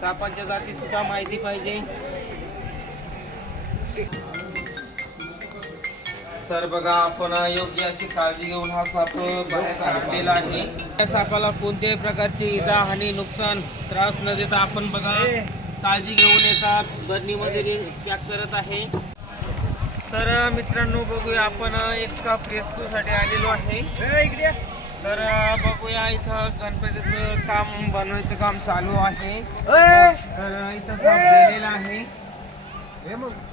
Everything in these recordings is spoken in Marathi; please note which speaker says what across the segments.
Speaker 1: सापांच्या जाती सुद्धा माहिती पाहिजे. तर बघा आपण योग्य अशी काळजी घेऊन हा साप बाहेर काढलेला आहे. या सापाला कोणत्याही प्रकारची इजा हानी नुकसान त्रास न देता आपण बघा काळजी घेऊन याचा बरणीमध्ये पॅक करत आहे. तर मित्रांनो बघूया आपण एक साप रेस्क्यूसाठी आलेलो आहे. तर बघूया इथं गणपतीचं काम बनवायचं काम चालू आहे. तर इथं गेलेला आहे.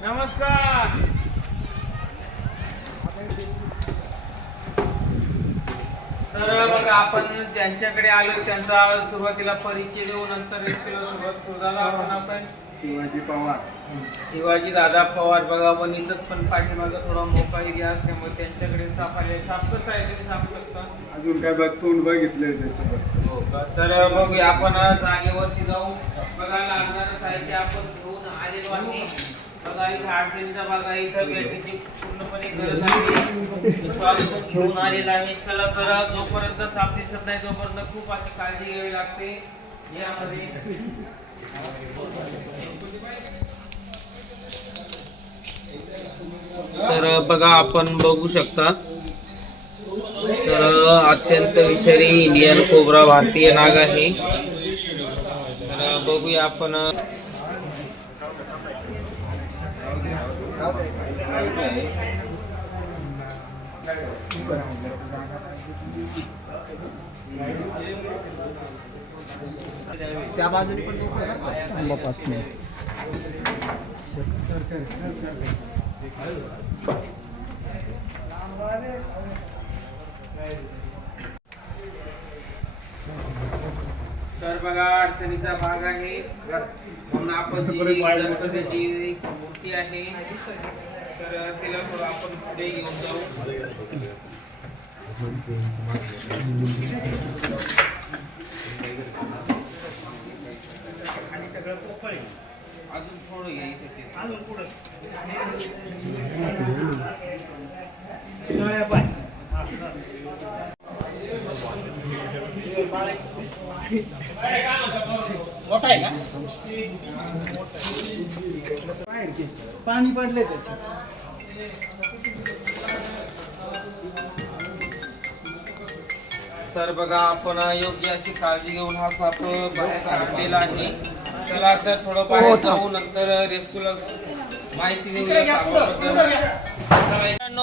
Speaker 1: नमस्कार! तर बघा आपण ज्यांच्याकडे आलो त्यांचा सुरुवातीला परिचय देऊ नंतर सुरुवात आपण आपण.
Speaker 2: शिवाजी पवार.
Speaker 1: शिवाजी दादा पवार बघा पण इथंच पण पाठीमागं थोडा मोका एरिया असल्यामुळे त्यांच्याकडे साप आले साप कसं आहे तुम्ही सांगू शकता.
Speaker 2: अजून काय बघतून बघितलंय त्याचं
Speaker 1: हो का? तर बघूया आपण जागेवरती जाऊ. बघा लागणारं साहित्य आपण घेऊन आलेलो आहे. बघा इथं अडचणीचा बघा इथं बॅटरीची पूर्णपणे गरज आहे. घेऊन आलेला आहे. चला तर जोपर्यंत साप दिसत नाही तोपर्यंत खूप अशी काळजी घ्यावी लागते. यामध्ये तर बघा आपण बघू शकता. तर अत्यंत विषारी इंडियन कोबरा भारतीय नाग आहे. तर बघूया आपण.
Speaker 2: त्या बाजूने पण
Speaker 1: तर बघा अडचणीचा भाग आहे. म्हणून आपण जी गणपतीची मूर्ती आहे तर तिला थोडं आपण पुढे घेऊन जाऊ आणि सगळं पोकळ. अजून थोडं घ्या इथे ते.
Speaker 2: पाणी पडले
Speaker 1: तर बघा आपण योग्य अशी काळजी घेऊन हा साप बाहेर काढलेला आहे. चला तर थोडं बाहेर जाऊ नंतर रेस्क्यूला माहिती मित्रांनो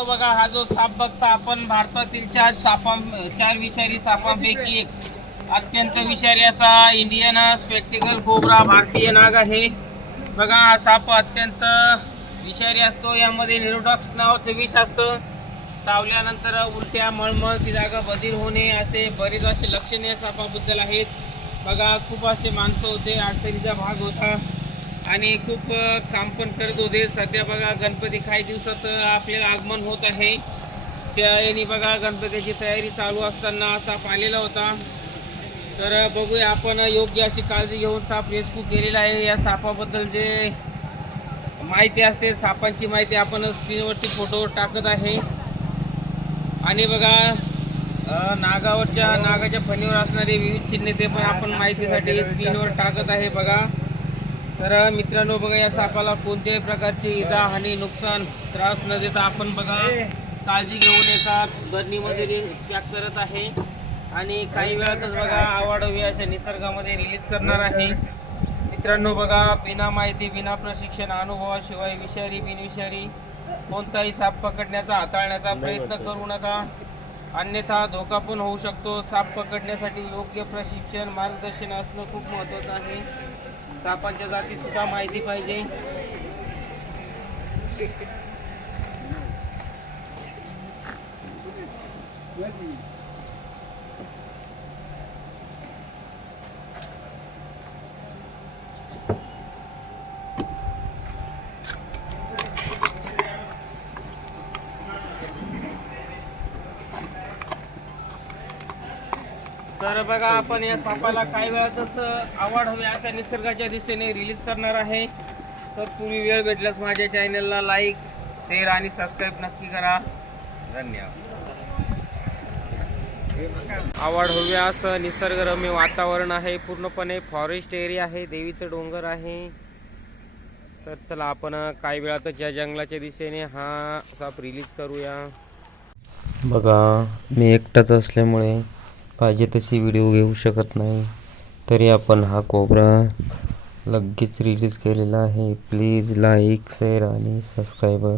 Speaker 1: बघा हा जो साप बघता आपण भारतातील चार सापा चार विषारी सापांपैकी एक. अत्यंत विषारी असा इंडियन स्पेक्टिकल कोबरा भारतीय नाग आहे. बघा हा साप अत्यंत विषारी असतो. यामध्ये निरोटॉक्स नावाचं विष असतं. चावल्यानंतर उलट्या मळमळ ती जागा बधीर होणे असे बरेच असे लक्षणे या सापाबद्दल आहेत. बघा खूप असे माणसं होते अडचणीचा भाग होता. आणि खूप काम पण करत होते. सध्या बघा गणपती काही दिवसात आपल्याला आगमन होत आहे. त्या याने बघा गणपतीची तयारी चालू असताना हा साप आलेला होता. तर बघूया आपण योग्य अशी काळजी घेऊन साप रेस्क्यू केलेला आहे. या सापाबद्दल जे माहिती असते सापांची माहिती आपण स्क्रीनवरती फोटोवर टाकत आहे. आणि बघा नागावरच्या नागाच्या फणीवर असणारे विविध चिन्हे ते पण आपण माहितीसाठी स्क्रीनवर टाकत आहे बघा. तर मित्रांनो बघा या सापाला कोणत्याही प्रकारची इजा हानी नुकसान त्रास न देता आपण बघा काळजी घेऊन एका बर्नीमध्ये पॅक करत आहे. आणि काही वेळातच बघा आवडवी अशा निसर्गामध्ये रिलीज करणार आहे. मित्रांनो बघा बिना माहिती बिना प्रशिक्षण अनुभवाशिवाय विषारी बिनविषारी कोणताही साप पकडण्याचा हाताळण्याचा प्रयत्न करू नका. अन्यथा धोका पण होऊ शकतो. साप पकडण्यासाठी योग्य प्रशिक्षण मार्गदर्शन असणं खूप महत्त्वाचं आहे. सापांच्या जाती सुद्धा माहिती पाहिजे. तर बघा आपण या सापाला काही वेळातच आवड हवी अशा निसर्गाच्या दिशेने रिलीज करणार आहे. तर तुम्ही वेळ भेटल्यास माझ्या चॅनलला लाईक शेअर आणि सबस्क्राईब नक्की करा. धन्यवाद. आवड हव्या असं निसर्गरम्य वातावरण आहे. पूर्णपणे फॉरेस्ट एरिया आहे. देवीचं डोंगर आहे. तर चला आपण काही वेळातच या जंगलाच्या दिशेने हा साप रिलीज करूया. बघा मी एकटाच असल्यामुळे पाहिजे तशी व्हिडिओ घेऊ शकत नाही. तरी आपण हा कोबरा लगेच रिलीज केलेला आहे. प्लीज लाईक शेअर आणि सबस्क्रायबर